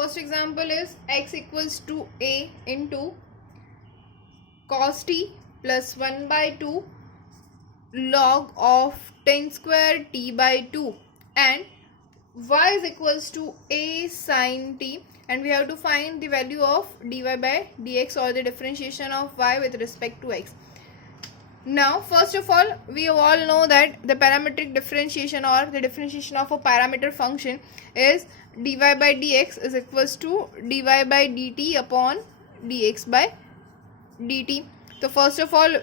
first example is x equals to a into cos t plus 1 by 2 log of tan square t by 2 and y is equals to a sin t, and we have to find the value of dy by dx or the differentiation of y with respect to x. Now first of all, we all know that the parametric differentiation or the differentiation of a parameter function is dy by dx is equals to dy by dt upon dx by dt. So first of all,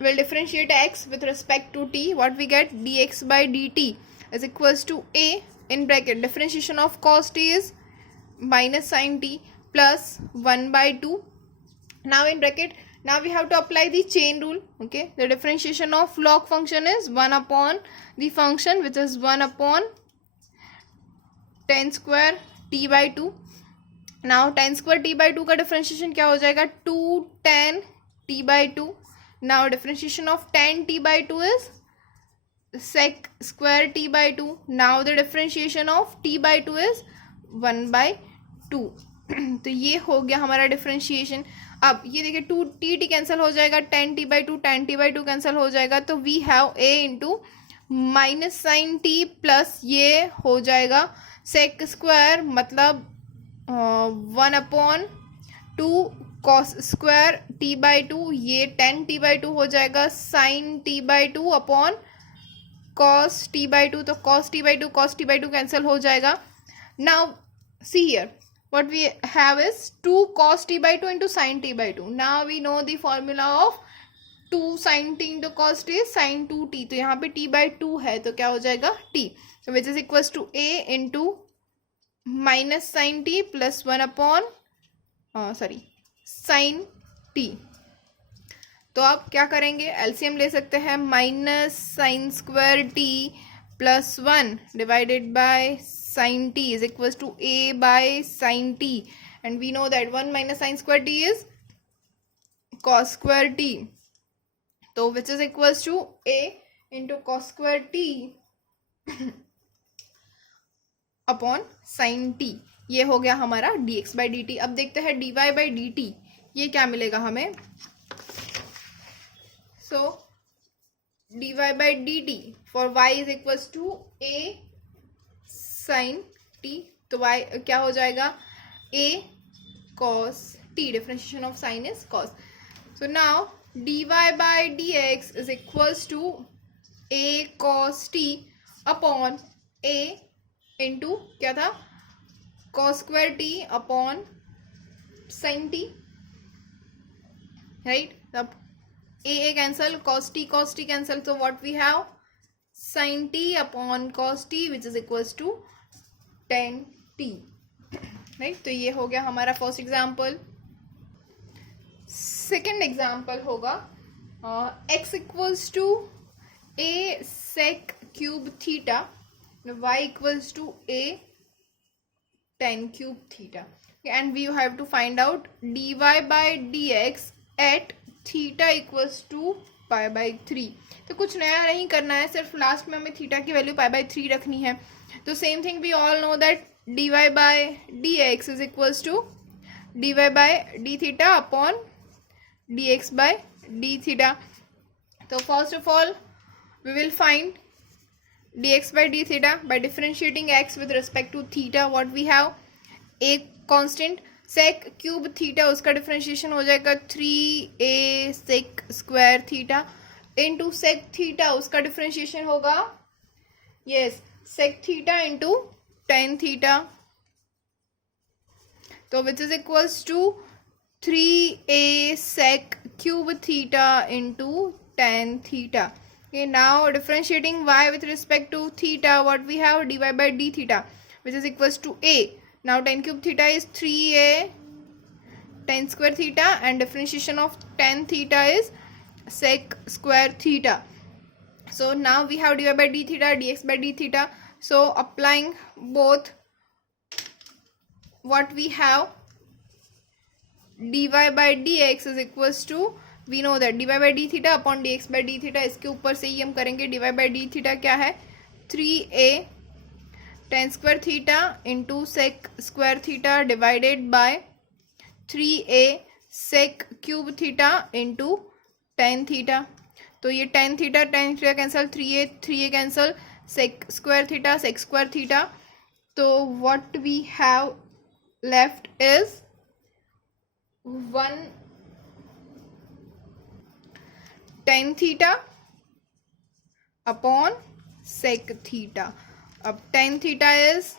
we'll differentiate x with respect to t. What we get, dx by dt is equals to a in bracket differentiation of cos t is minus sin t plus 1 by 2. Now in bracket, now we have to apply the chain rule. Okay, the differentiation of log function is 1 upon the function which is 1 upon tan square t by 2. Now tan square t by 2 का differentiation क्या हो जाएगा, 2 tan t by 2. Now differentiation of tan t by 2 is sec square t by 2. Now the differentiation of t by 2 is 1 by 2. तो ये हो गया हमारा differentiation. अब ये देखिए 2 टी कैंसिल हो जाएगा, tan t by 2 tan t by 2 cancel हो जाएगा, तो we have a into minus sine t plus ये हो जाएगा सेक स्क्वायर मतलब 1 upon 2 cos square t by 2, ये tan t by 2 हो जाएगा sine t by 2 upon cos t by 2. तो cos t by 2 cos t by 2 cancel हो जाएगा. Now see here, what we have is 2 cos t by 2 into sin t by 2. Now we know the formula of 2 sin t into cos t is sin 2t. तो यहाँ पे t by 2 है तो क्या हो जाएगा t. So which is equals to a into minus sin t plus 1 upon sin t. तो आप क्या करेंगे, एलसीएम ले सकते हैं. Minus sine square T plus 1 divided bye sin t is equals to a by sin t, and we know that 1 minus sin square t is cos square t. So which is equals to a into cos square t upon sin t. ये हो गया हमारा dx by dt. अब देखते हैं dy by dt ये क्या मिलेगा हमें. So dy by dt for y is equals to a sin t. तो y क्या हो जाएगा, a cos t. differentiation of sin is cos. So now dy by dx is equals to a cos t upon a into क्या था, cos square t upon sin t, right. अब a cancel, cos t cancel, so what we have, sin t upon cos t which is equals to tan t, right. तो ये हो गया हमारा first example. Second example होगा x equals to a sec cube theta, y equals to a tan cube theta, and we have to find out dy by dx at theta equals to pi by 3. तो कुछ नया नहीं करना है, सिर्फ last में हमें थीटा की वैल्यू पाई बाई 3 रखनी है. तो same thing we all know that dy by dx is equals to dy by d theta upon dx by d theta. So first of all we will find dx by d theta by differentiating x with respect to theta. What we have, a constant sec cube theta, उसका differentiation हो जाएगा 3a sec square theta into sec theta, उसका differentiation होगा yes sec theta into tan theta. तो which is equals to 3a sec cube theta into tan theta. Okay, now differentiating y with respect to theta, what we have, dy by d theta which is equals to a. Now tan cube theta is 3a tan square theta and differentiation of tan theta is sec square theta. So now we have dy by d theta, dx by d theta. So applying both, what we have, dy by dx is equals to, we know that dy by d theta upon dx by d theta, इसके ऊपर से ही हम करेंगे. dy by d theta क्या है, 3a tan square theta into sec square theta divided by 3a sec cube theta into tan theta. तो ये tan theta cancel, 3a cancel, sec square theta. तो what we have left is 1 tan theta upon sec theta. अब tan theta is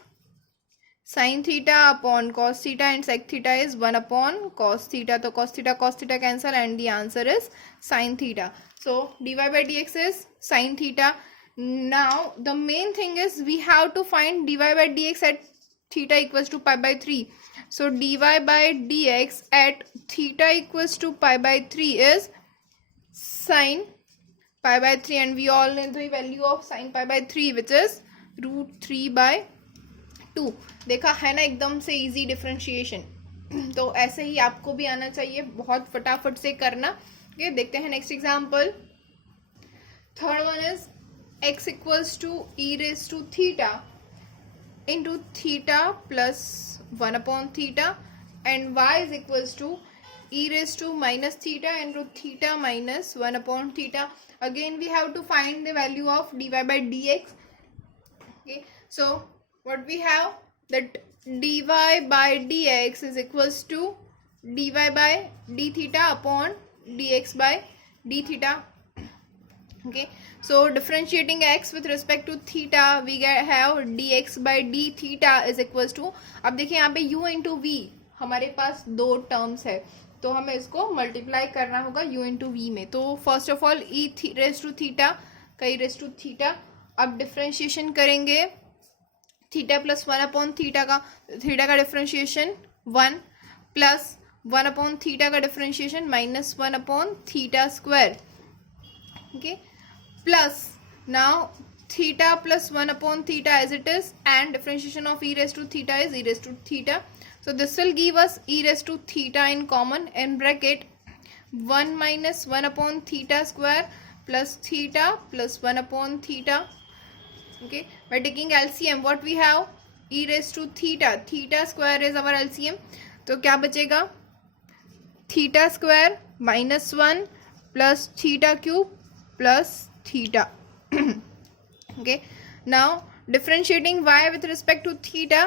sin theta upon cos theta and sec theta is 1 upon cos theta. तो cos theta cancel and the answer is sin theta. So dy by dx is sin theta. Now the main thing is we have to find dy by dx at theta equals to pi by 3. So dy by dx at theta equals to pi by 3 is sin pi by 3, and we all know the value of sin pi by 3 which is root 3 by 2. देखा है ना, एकदम से easy differentiation. तो ऐसे ही आपको भी आना चाहिए, बहुत फटाफट से करना. ओके, देखते हैं next example. Third one is x equals to e raise to theta into theta plus 1 upon theta and y is equals to e raised to minus theta into theta minus 1 upon theta. Again we have to find the value of dy by dx. Okay, so what we have, that dy by dx is equals to dy by d theta upon dx by d theta. Okay, so differentiating x with respect to theta we have dx by d theta is equals to, अब देखिए यहाँ पे u into v हमारे पास दो terms है, तो हमें इसको मल्टीप्लाई करना होगा u इंटू वी में. तो first of all e raise to theta का e रेस टू थीटा. अब डिफ्रेंशिएशन करेंगे थीटा प्लस 1 अपॉन थीटा का डिफ्रेंशिएशन 1 प्लस 1 अपॉन थीटा का differentiation minus 1 upon theta square. Okay, plus now theta plus 1 upon theta as it is, and differentiation of e raised to theta is e raised to theta. So this will give us e raised to theta in common, in bracket 1 minus 1 upon theta square plus theta plus 1 upon theta. Okay, by taking LCM what we have, e raised to theta square is our LCM. तो क्या बचेगा, theta square minus 1 plus theta cube plus theta. Okay, now differentiating y with respect to theta,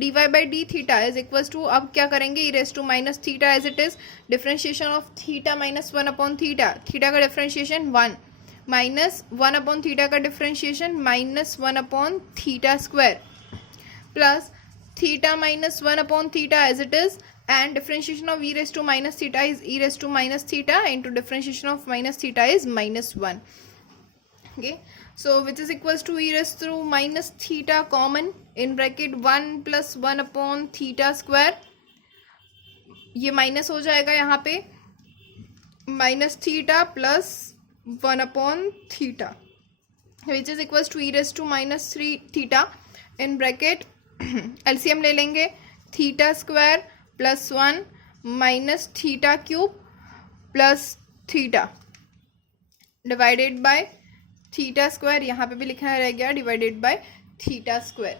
dy by d theta is equals to, अब क्या करेंगे, e raised to minus theta as it is, differentiation of theta minus 1 upon theta, theta का differentiation 1 minus 1 upon theta का differentiation minus 1 upon theta square plus theta minus 1 upon theta as it is, and differentiation of e raised to minus theta is e raised to minus theta into differentiation of minus theta is minus 1. Okay, so which is equals to e raised to minus theta common, in bracket 1 plus 1 upon theta square, ये minus हो जाएगा यहाँ पे, minus theta plus 1 upon theta, which is equals to e raised to minus 3 theta, in bracket LCM ले लेंगे, theta square plus 1 minus theta cube plus theta divided by theta square, यहाँ पे भी लिखना रह गया डिवाइडेड बाय थीटा स्क्वायर.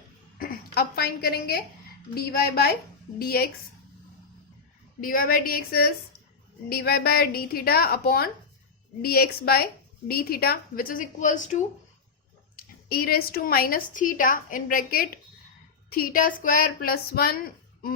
अब find करेंगे dy by dx. dy by dx is dy by d theta upon dx bye d theta, which is equals to e raised to minus theta in bracket theta square plus 1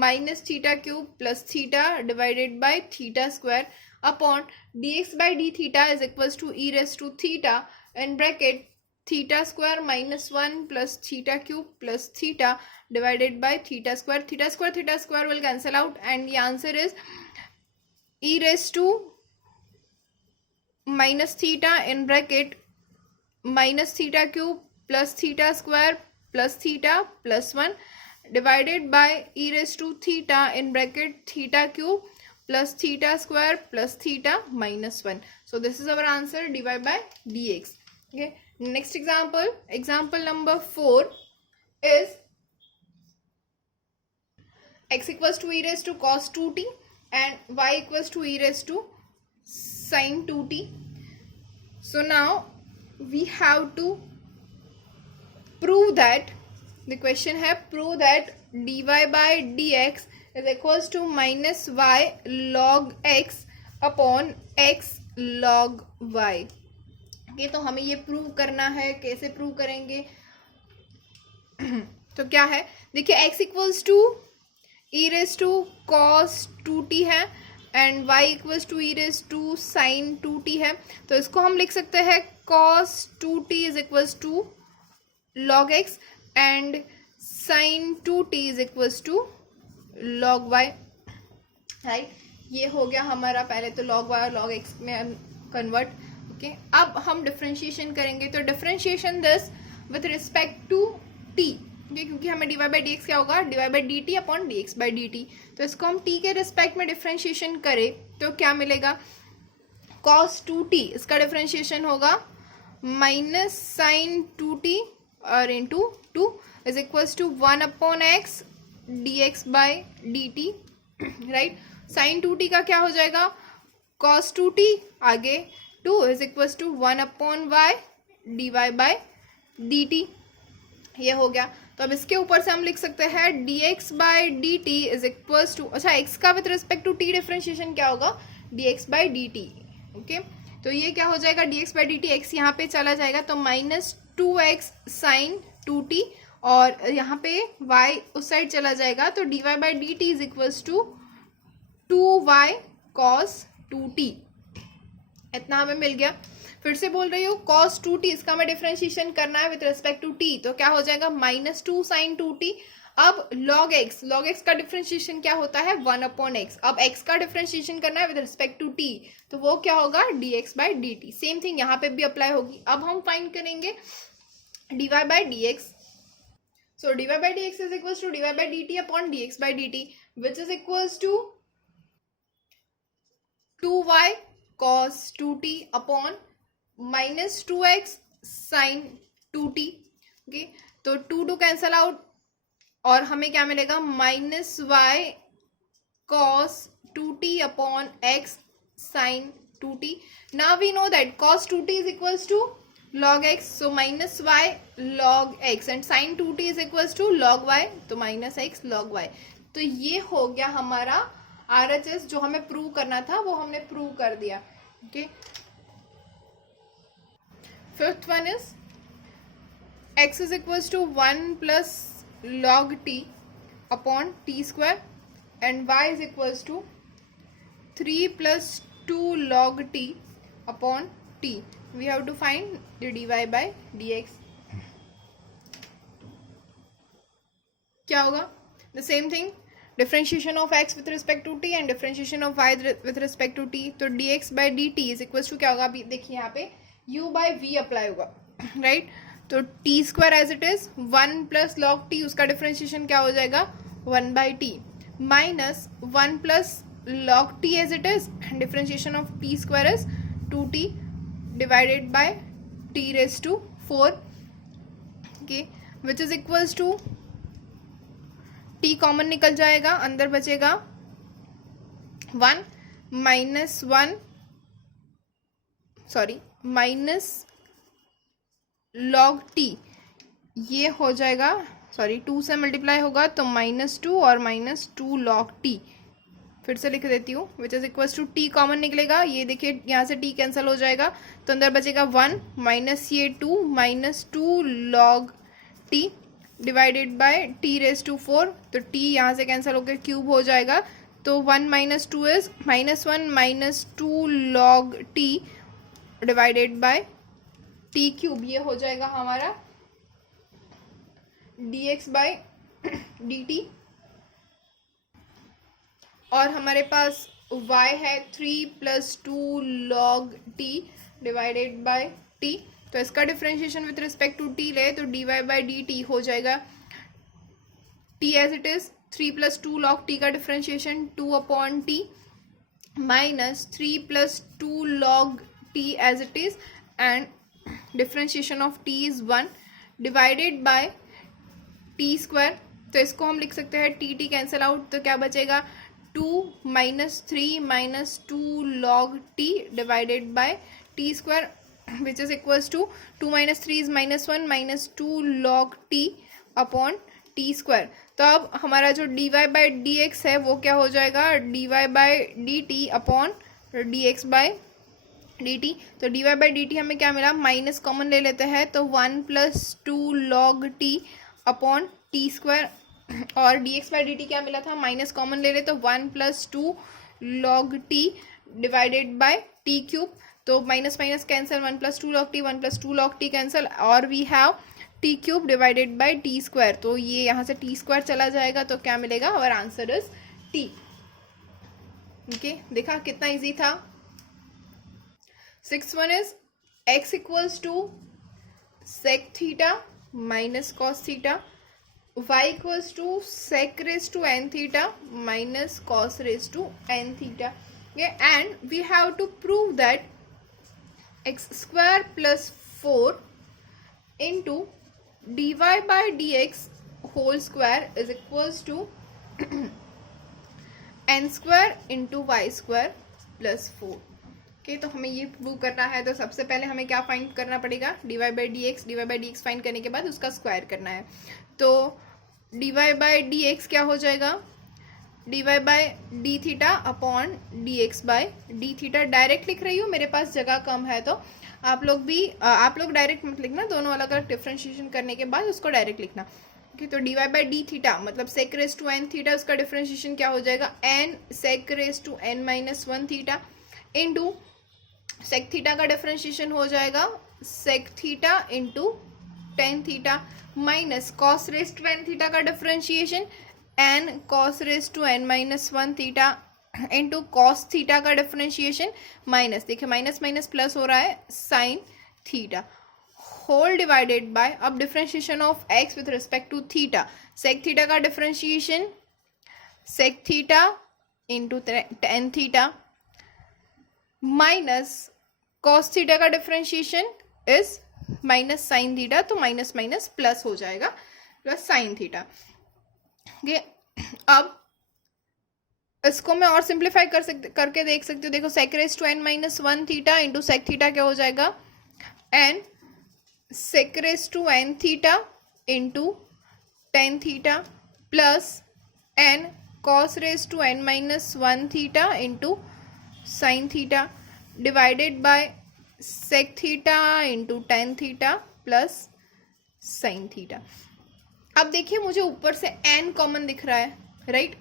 minus theta cube plus theta divided by theta square upon dx by d theta is equals to e raised to theta in bracket theta square minus 1 plus theta cube plus theta divided by theta square. Theta square will cancel out, and the answer is e raised to minus theta in bracket minus theta cube plus theta square plus theta plus 1 divided by e raised to theta in bracket theta cube plus theta square plus theta minus 1. So this is our answer, dy by dx. Okay, next example number 4 is x equals to e raised to cos 2t and y equals to e raised to sin 2t. So now we have to prove that the question है prove that dy by d x is equals to minus y log x upon x log y. Okay, तो हमें ये prove करना है। कैसे prove करेंगे? तो क्या है, देखिए x equals to e raise to cos 2t है and y equals to e raise to sine 2t है। तो इसको हम लिख सकते हैं cos 2t is equals to log x and sin 2t is equals to log y, right. ये हो गया हमारा, पहले तो log y और log x में कन्वर्ट। ओके, अब हम डिफ्रेंशिएशन करेंगे। तो differentiation this with respect to t, क्योंकि हमें dy बाई डी एक्स क्या होगा, dy by d t upon D x by d T. तो इसको हम t के रिस्पेक्ट में डिफ्रेंशिएशन करें तो क्या मिलेगा, cos 2t, इसका डिफ्रेंशिएशन होगा माइनस साइन 2t और into 2 is equals to 1 upon x d x by d t, right. Sine 2t का क्या हो जाएगा, cos 2t आगे 2 is equals to 1 upon y d y by d t. ये हो गया। तो अब इसके ऊपर से हम लिख सकते हैं d x by d t is equals to, अच्छा एक्स का with respect to t differentiation क्या होगा, d x by d t. Okay, तो ये क्या हो जाएगा, d x by d t, x यहाँ पे चला जाएगा तो माइनस 2x साइन 2t और यहाँ पे y उस साइड चला जाएगा तो dy by d t is equals to 2y cos 2t। इतना हमें मिल गया। फिर से बोल रही हूँ cos 2t, इसका हमें डिफ्रेंशिएशन करना है विथ रिस्पेक्ट टू t, तो क्या हो जाएगा माइनस 2 साइन 2t। अब log x का डिफ्रेंशिएशन क्या होता है 1 अपॉन एक्स। अब x का डिफ्रेंशिएशन करना है विद रिस्पेक्ट टू t, तो वो क्या होगा dx by d T. Same thing यहाँ पे भी अप्लाई होगी। अब हम फाइंड करेंगे dy by d x. So dy by d x is equals to dy by d t upon dx by d t which is equals to 2y cos 2t upon minus 2x sine 2t। Okay, तो 2 cancel out और हमें क्या मिलेगा, minus y cos 2t upon x sine 2t। Now we know that cos 2t is equals to log x, so minus y log x and sign 2t is equals to log y, तो minus x log y। तो ये हो गया हमारा RHS, जो हमें prove करना था वो हमने प्रूव कर दिया। Okay, fifth one is x is equals to 1 plus log t upon t square and y is equals to 3 plus 2 log t upon t. We have to find the dy by dx. क्या होगा, the same thing, differentiation of x with respect to t and differentiation of y with respect to t. तो dx by dt is equals to क्या होगा, अभी देखिए यहाँ पे u by v apply होगा, राइट। तो t square as it is 1 plus log t, उसका डिफ्रेंशिएशन क्या हो जाएगा 1 by t minus 1 plus log t as it is, differentiation of t square is 2t divided by t raise to 4, okay, which is equals to t common निकल जाएगा, अंदर बचेगा 1 minus 1 sorry minus log t, ये हो जाएगा sorry 2 से multiply होगा तो -2 और -2 log t। फिर से लिख देती हूँ, which is equals to t common निकलेगा, ये देखिए यहाँ से t कैंसिल हो जाएगा तो अंदर बचेगा 1 माइनस ये 2 -2 log t divided by t raise to 4, तो t यहाँ से कैंसिल होकर क्यूब हो जाएगा तो 1 minus 2 is -1 -2 log t divided by t cube. ये हो जाएगा हमारा dx बाई डी टी और हमारे पास y है 3 plus 2 log t divided by t। तो इसका differentiation with respect to t ले तो dy बाई डी टी हो जाएगा t as it is 3 plus 2 log t का differentiation 2 upon t minus 3 plus 2 log t as it is and differentiation of t is 1 divided by t square. तो इसको हम लिख सकते हैं t कैंसिल आउट तो क्या बचेगा 2 minus 3 minus 2 log t divided by t square which is equals to 2 minus 3 is -1 -2 log t upon t square. तो अब हमारा जो dy बाई डी एक्स है वो क्या हो जाएगा, dy by d t upon D x by d T. तो dy बाई डी टी हमें क्या मिला, माइनस कॉमन ले लेते हैं तो 1 + 2 log t upon t square, और d x by d t क्या मिला था, माइनस कॉमन ले ले तो 1 + 2 log t divided by t cube. तो minus minus cancel, 1 + 2 log t, 1 + 2 log t cancel, और we have t cube divided by t square. तो ये यहाँ से टी स्क्वायर चला जाएगा तो क्या मिलेगा, our answer is t. Okay, देखा कितना इजी था। 6th one is x = sec theta minus cos theta, y = sec⁻n theta minus cos⁻n theta. Okay, and we have to prove that x² + 4 into dy by dx whole square is equals to n² into y² + 4. Okay, तो हमें ये prove करना है। तो सबसे पहले हमें क्या फाइंड करना पड़ेगा, dy by dx फाइंड करने के बाद उसका स्क्वायर करना है। तो dy by dx क्या हो जाएगा, dy by d theta upon dx by d theta. Direct लिख रही हूँ, मेरे पास जगह कम है तो आप लोग डायरेक्ट मत लिखना, दोनों अलग अलग डिफ्रेंशिएशन करने के बाद उसको डायरेक्ट लिखना। ओके, तो dy by d थीटा मतलब sec⁻n थीटा, उसका डिफ्रेंशिएशन क्या हो जाएगा, n sec⁻n - 1 theta into sec theta का डिफरेंशिएशन हो जाएगा sec theta into tan theta minus cos⁻n theta का differentiation n cos⁻n - 1 theta into cos theta का डिफरेंशिएशन माइनस, देखिए माइनस माइनस प्लस हो रहा है, sine theta whole divided by, अब differentiation of x with respect to theta, sec theta का differentiation sec theta into tan theta minus cos theta का differentiation is minus sine theta, तो minus minus plus हो जाएगा plus sine theta. अब इसको मैं और सिंप्लीफाई करके देख सकती हूँ। देखो sec⁻n - 1 theta into sec theta क्या हो जाएगा, n sec⁻n theta into tan theta plus n cos⁻n - 1 theta into sine theta divided by sec theta into tan theta plus sine theta. अब देखिए मुझे ऊपर से n कॉमन दिख रहा है, राइट,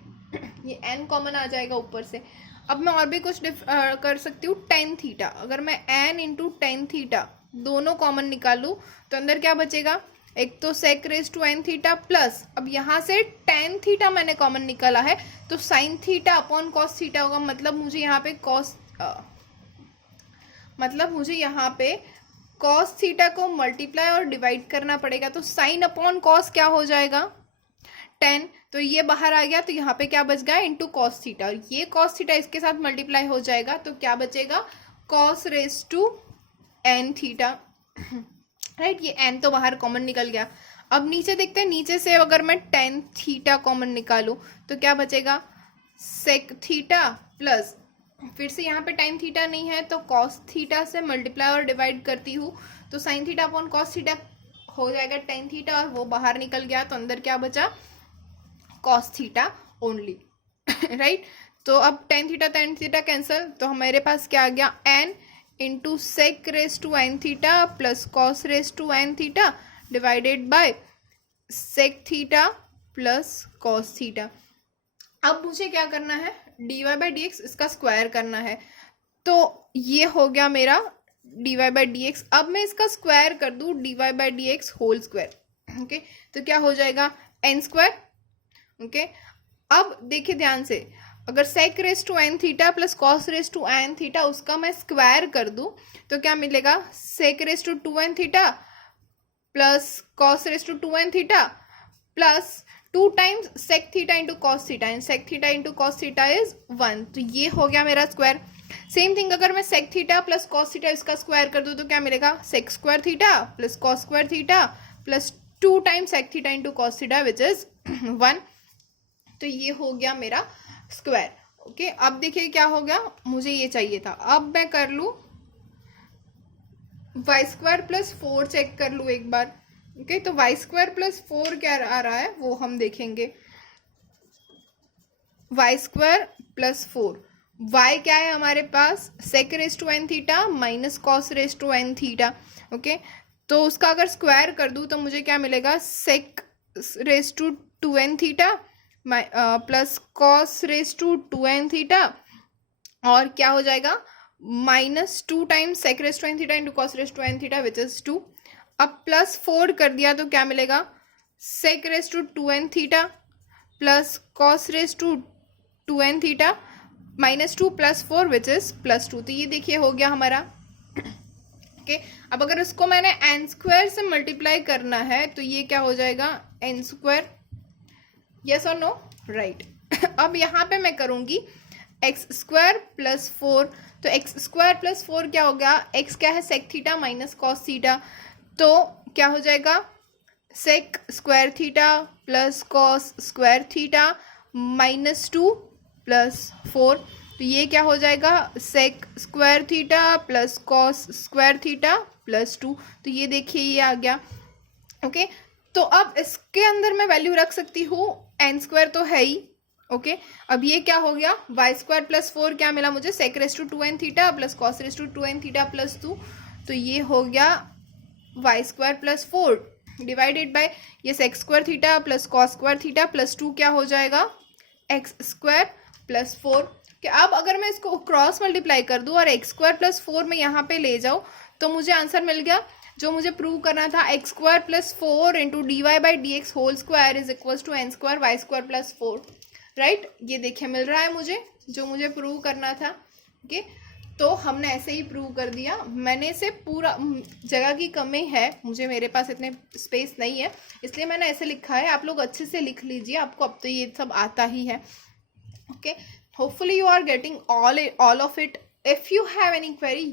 ये n कॉमन आ जाएगा ऊपर से। अब मैं और भी कुछ कर सकती हूँ, टेन थीटा, अगर मैं n इंटू टेन थीटा दोनों कॉमन निकालूँ तो अंदर क्या बचेगा, एक तो sec⁻n थीटा प्लस, अब यहाँ से टेन थीटा मैंने कॉमन निकाला है तो sine theta upon cos theta होगा, मतलब मुझे यहाँ पे कॉस थीटा को मल्टीप्लाई और डिवाइड करना पड़ेगा। तो साइन अपॉन कॉस क्या हो जाएगा, 10, तो ये बाहर आ गया, तो यहाँ पे क्या बच गया, इंटू कॉस थीटा, और ये कॉस थीटा इसके साथ मल्टीप्लाई हो जाएगा तो क्या बचेगा, cos⁻n थीटा, राइट, ये n तो बाहर कॉमन निकल गया। अब नीचे देखते हैं, नीचे से अगर मैं टेन थीटा कॉमन निकालूं तो क्या बचेगा, सेक थीटा प्लस, फिर से यहाँ पे टेन थीटा नहीं है तो कॉस थीटा से मल्टीप्लाई और डिवाइड करती हूँ तो sine theta upon cos theta हो जाएगा टेन थीटा, और वो बाहर निकल गया तो अंदर क्या बचा, कॉस थीटा ओनली, राइट। तो अब टेन थीटा कैंसिल, तो हमारे पास क्या आ गया, n into sec⁻n theta plus cos⁻n theta divided by sec theta plus cos theta. अब मुझे क्या करना है, dy by dx इसका स्क्वायर करना है, तो ये हो गया मेरा dy by dx। अब मैं इसका स्क्वायर कर दूं dy by dx whole square, okay, तो क्या हो जाएगा, n², ओके। अब देखिए ध्यान से, अगर sec⁻n theta plus cos⁻n theta उसका मैं स्क्वायर कर दूं तो क्या मिलेगा, sec⁻2n theta plus cos⁻2n theta plus 2 times sec theta into cos theta, and sec theta into cos theta is 1, तो ये हो गया मेरा स्क्वायर। सेम थिंग अगर मैं sec theta plus cos theta इसका स्क्वायर कर दूं तो क्या मिलेगा, sec² theta plus cos² theta plus 2 times sec theta into cos theta which is 1, तो ये हो गया मेरा स्क्वायर, ओके। अब देखिए क्या हो गया, मुझे ये चाहिए था, अब मैं कर लूँ y² + 4 चेक कर लूँ एक बार, ओके तो वाई स्क्वायर प्लस 4 क्या आ रहा है वो हम देखेंगे। वाई स्क्वायर प्लस 4, वाई क्या है हमारे पास, sec raise to n theta minus cos raise to n theta. Okay तो उसका अगर स्क्वायर कर दूं तो मुझे क्या मिलेगा, sec raise to 2n theta plus cos raise to 2n theta, और क्या हो जाएगा minus 2 times sec raise to n theta into cos raise to n theta which is 2। अब प्लस 4 कर दिया तो क्या मिलेगा, sec raise to 2n theta plus cos raise to 2n theta minus 2 plus 4 which is plus 2। तो ये देखिए हो गया हमारा। ओके अब अगर इसको मैंने एन स्क्वायर से मल्टीप्लाई करना है तो ये क्या हो जाएगा, एन स्क्वायर, यस और नो, राइट। अब यहाँ पे मैं करूंगी एक्स स्क्वायर प्लस 4, तो एक्स स्क्वायर प्लस 4 क्या हो गया, एक्स क्या है sec theta minus cos theta, तो क्या हो जाएगा sec square theta plus cos square theta minus 2 plus 4, तो ये क्या हो जाएगा sec square theta plus cos square theta plus 2, तो ये देखिए ये आ गया। ओके तो अब इसके अंदर मैं वैल्यू रख सकती हूँ, एन स्क्वायर तो है ही। ओके अब ये क्या हो गया, वाई स्क्वायर प्लस 4 क्या मिला मुझे, sec raise to 2n theta plus cos raise to 2n theta plus 2, तो ये हो गया y square plus 4 divided by ये sec square theta plus cos square theta plus 2 क्या हो जाएगा एक्स स्क्वायर प्लस 4। कि अब अगर मैं इसको क्रॉस मल्टीप्लाई कर दूं और एक्स स्क्वायर प्लस 4 में यहाँ पे ले जाऊं तो मुझे आंसर मिल गया जो मुझे प्रूव करना था, x square plus 4 into d y by d x whole square is equal to n square y square plus 4, right. ये देखिए मिल रहा है मुझे जो मुझे प्रूव करना था। ओके तो हमने ऐसे ही प्रूव कर दिया। मैंने इसे पूरा, जगह की कमी है मुझे, मेरे पास इतने स्पेस नहीं है इसलिए मैंने ऐसे लिखा है, आप लोग अच्छे से लिख लीजिए, आपको अब तो ये सब आता ही है। Okay hopefully you are getting all of it. If you have any query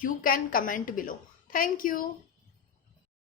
you can comment below. Thank you.